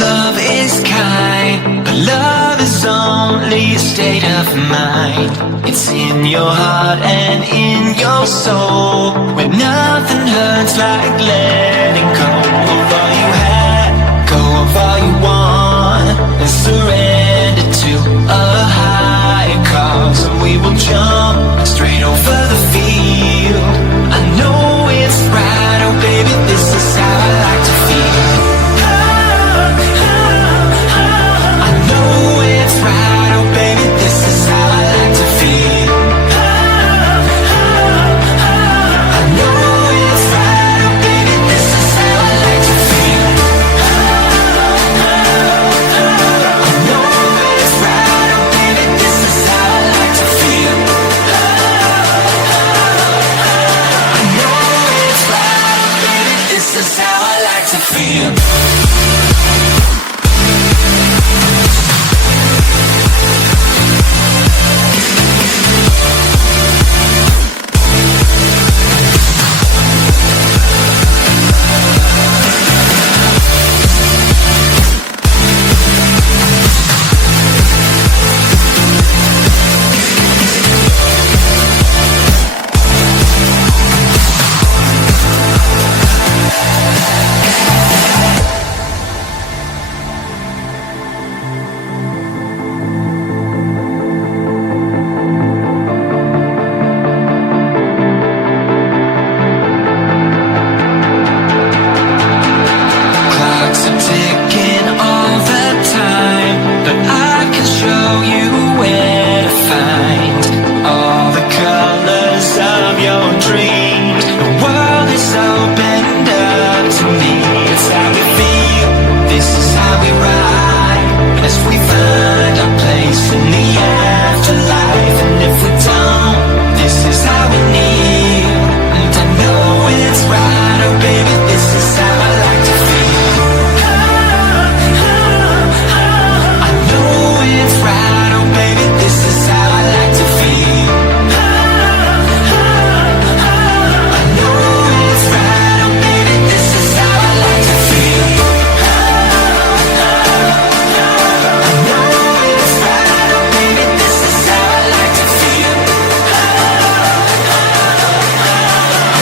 Love is kind, but love is only a state of mind. It's in your heart and in your soul, where nothing hurts like letting go of all you had, go of all you want, and surrender.